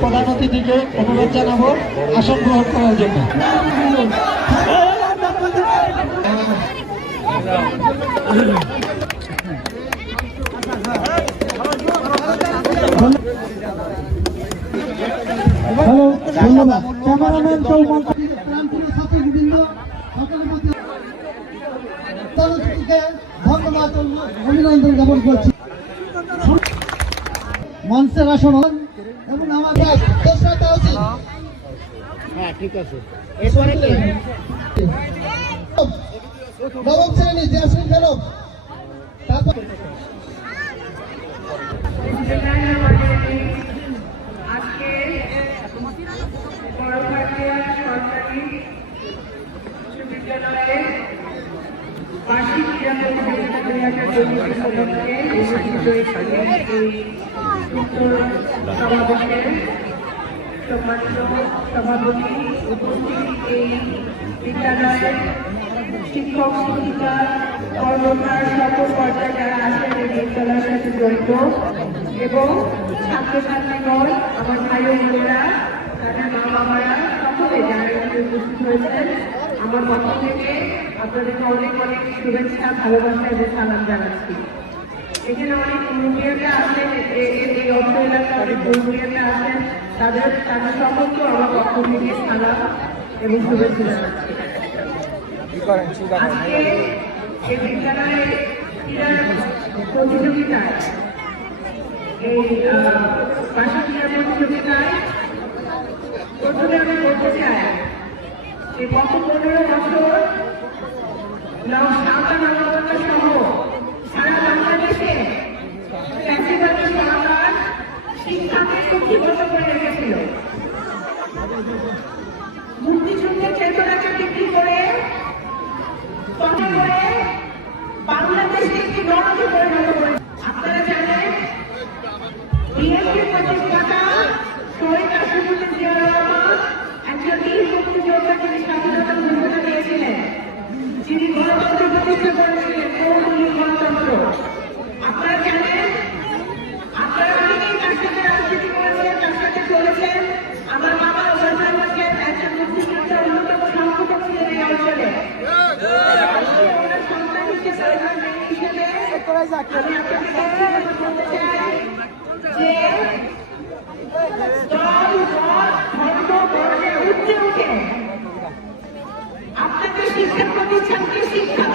প্রধান অতিথিকে অনুরোধ জানাবো আসন গ্রহণ করার জন্য। হ্যালো, ধন্যবাদ। ক্যামেরাম্যান ধন্যবাদ, অভিনন্দন জ্ঞাপন করছি। মঞ্চের আসন এবং আমাদের ঠিক আছে। নবম শ্রেণী জেসমিন বেগম, তারপর বার্ষিক ক্রীড়া প্রতিযোগিতা 2025 সম্মানিত সভাপতি, উপস্থিত এই বিদ্যালয়ের শিক্ষক শিক্ষিকা কর্মকার সকল পর্যায়ে যারা আছেন এই বিদ্যালয়ের সাথে জড়িত এবং ছাত্রছাত্রীগণ, আমার ভাই ও বোনেরা, তাদের মা বাবারা, সকলে যারা এখানে উপস্থিত হয়েছেন, আমার পক্ষ থেকে আপনাদেরকে অনেক অনেক শুভেচ্ছা, ভালোবাসা এবং সালাম জানাচ্ছি। এখানে অনেক মুরব্বীরা আছেন, এই অর্থ এলাকায় অনেক মুরব্বীরা আছেন, তাদের সকলকে আমার পক্ষ থেকে সালাম এবং শুভেচ্ছা জানাচ্ছি। আজকে এই বিদ্যালয়ের ক্রীড়া প্রতিযোগিতায়, এই বার্ষিক ক্রীড়া প্রতিযোগিতায় প্রথমে আমি বলতে চাই যে গত 15 বছর সাঁওতাল মানবতা সহ সারা বাংলাদেশে ফ্যাসিবাদী সরকার শিক্ষাকে কুক্ষিগত করে রেখেছিল। মুক্তিযুদ্ধের চেতনাকে বিক্রি করে বাংলাদেশকে একটি নরকে পরিণত করে। আপনারা জানেন বিএনপির প্রতিষ্ঠাতা শহীদ রাষ্ট্রপতি জিয়া রহমান একজন বীর মুক্তিযোদ্ধা, যিনি স্বাধীনতা ঘোষণা দিয়েছিলেন, যিনি গণতন্ত্র প্রতিষ্ঠা করেছিলেন, বহুমূল্য গণতন্ত্র। আপনারা জানেন, আপনারা অনেকেই তার সাথে রাজনীতি করেছেন, তার সাথে চলেছেন। আমার বাবা ওনাকে একজন মুক্তিযোদ্ধা, অন্যতম সংগঠক ছিলেন এই অঞ্চলে। ওনার সন্তান হিসেবে আমি আপনাকে বলতে চাই যে আপনাদের শিক্ষা প্রতিষ্ঠানকে শিক্ষা